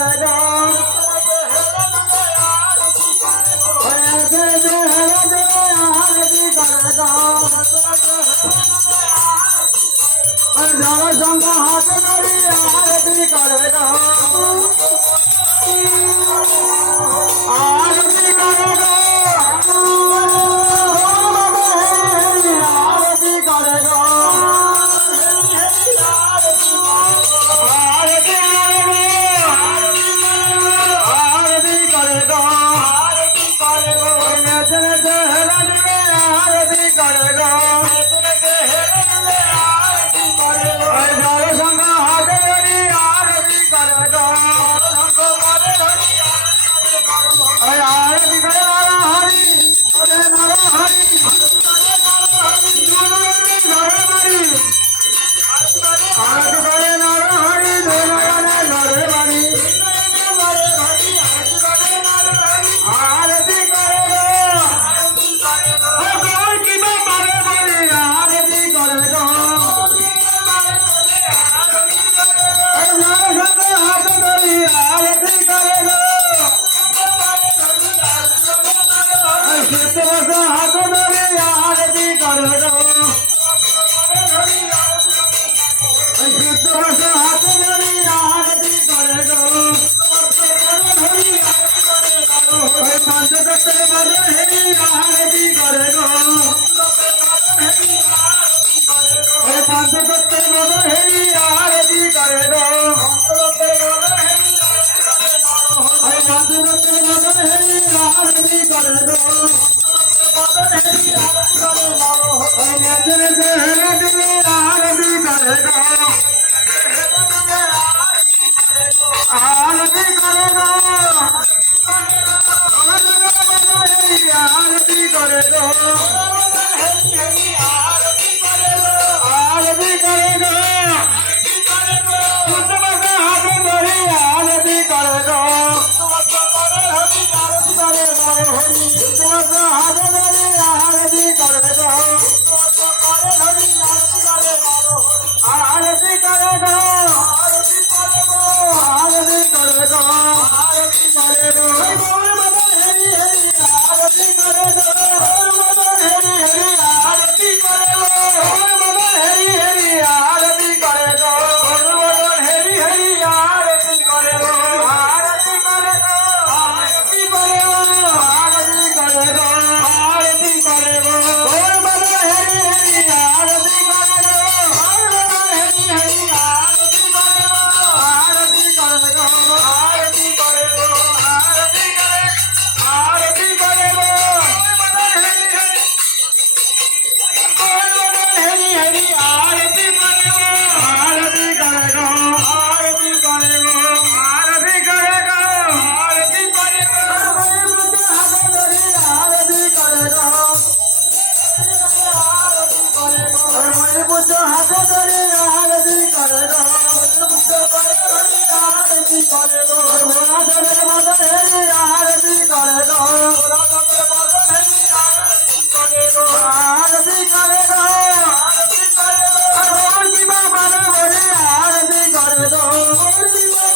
করে গো জনসংঘ হাত ধরি আরতি করে গো আরতি করে গো আরতি করে গো আরতি করে গো আরতি করে গো জনসংঘ হাত ধরি আরতি করে গো আরতি করে হরি হরি আরতি করে নর হরি ধরে নরে বাড়ি আরতি করে গো কিবা পারে বলি আরতি করে গো হাত ধরি আরতি করে গো হাত ধরি আরতি করে গো হাত ধরি আরতি করে গো পঞ্চদত্তের মধ্যে হেরি আরতি করে গো পঞ্চদত্তের মধ্যে হেরি আরতি করে গো পঞ্চদত্তের মধ্যে হেরি আরতি করে গো आरती करे गो आरती करे गो आरती करे गो हाथ धरी आरती करे गो हाथ धरी आरती करे गो आरती करे गो आरती करे गो आरती करे गो हेरी हेरी आरती करे गो हेरी हेरी आरती करे गो हेरी हेरी आरती करे गो हेरी हेरी आरती करे गो आरती करे गो आरती करे गो आरती करे गो आरती करे गो हेरी हेरी आरती करे गो हेरी हेरी आरती करे गो आरती करे गो आरती करे गो आरती करे आरती करे गो हेरी हेरी आरती करे गो आरती करे गो आरती करे गो आरती करे गो आरती करे गो हाथ धरी आरती करे गो बुद्ध हाथ धरी आरती करे गो आरती करे गो मोरा धरे मदन हेरी आरती करे गो आरती करे गो आरती करे गो किबा बारे बोले आरती करे गो